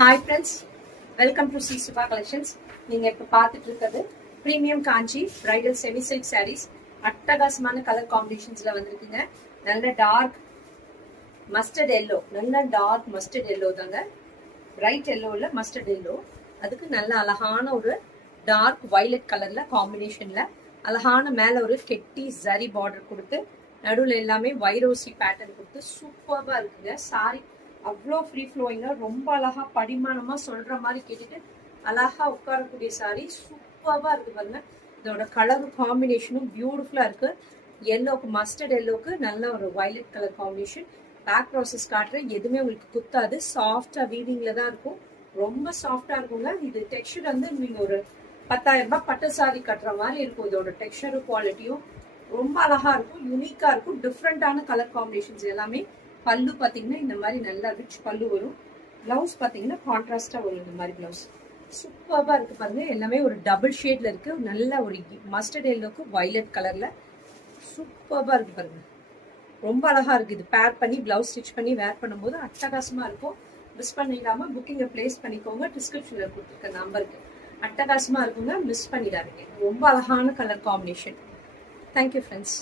Hi friends, welcome to சி Subha collections. நீங்கள் இப்போ பார்த்துட்டு இருக்கிறது premium Kanchi bridal semi silk sarees. அட்டகாசமான கலர் காம்பினேஷன்ஸில் வந்திருக்குங்க. நல்ல டார்க் மஸ்டர்ட் எல்லோ, நல்ல டார்க் மஸ்டர்ட் எல்லோ தாங்க. பிரைட் எல்லோவில் மஸ்டர்ட் எல்லோ, அதுக்கு நல்ல அழகான ஒரு டார்க் வைலட் கலரில் காம்பினேஷனில் அழகான மேலே ஒரு கெட்டி ஜரி பார்டர் கொடுத்து நடுவில் எல்லாமே வைரோசி பேட்டர்ன் கொடுத்து சூப்பராக இருக்குங்க. சாரி அவ்வளோ ஃப்ரீ ஃப்ளோயிங்காக ரொம்ப அழகா படிமானமாக சொல்கிற மாதிரி கேட்டுட்டு அழகா உட்காரக்கூடிய சாரி சூப்பராக இருக்குது பாருங்க. இதோட கலர் காம்பினேஷனும் பியூட்டிஃபுல்லாக இருக்குது. எல்லோக்கு மஸ்டர்ட் எல்லோக்கு நல்ல ஒரு violet colour combination. Pack process காட்டுறேன், எதுவுமே உங்களுக்கு குத்தாது. சாஃப்டாக வீவிங்கில் தான் இருக்கும், ரொம்ப சாஃப்டாக இருக்குங்க. இது டெக்ஸ்சர் வந்து நீங்கள் ஒரு 10,000 ரூபாய் பட்டு சாரி கட்டுற மாதிரி இருக்கும். இதோட டெக்ஸ்சரும் குவாலிட்டியும் ரொம்ப அழகா இருக்கும், யூனிக்கா இருக்கும். டிஃப்ரெண்டான கலர் காம்பினேஷன்ஸ் எல்லாமே. பல்லு பார்த்தீங்கன்னா இந்த மாதிரி நல்லா ரிச் பல்லு வரும். பிளவுஸ் பார்த்தீங்கன்னா கான்ட்ராஸ்டா வரும். இந்த மாதிரி பிளவுஸ் சூப்பராக இருக்கு பாருங்க. எல்லாமே ஒரு டபுள் ஷேட்ல இருக்கு. நல்ல ஒரு மஸ்டர்ட் எல்லோக்கு வயலட் கலர்ல சூப்பராக இருக்கு பாருங்க. ரொம்ப அழகா இருக்கு. இது பேர் பண்ணி பிளவுஸ் ஸ்டிச் பண்ணி வேர் பண்ணும்போது அட்டகாசமா இருக்கும். மிஸ் பண்ணிடாம புக்கிங்கை பிளேஸ் பண்ணிக்கோங்க. டிஸ்கிரிப்ஷன்ல கொடுத்துருக்க நம்பருக்கு. அட்டகாசமா இருக்குங்க, மிஸ் பண்ணிடாதீங்க. ரொம்ப அழகான கலர் காம்பினேஷன். Thank you friends.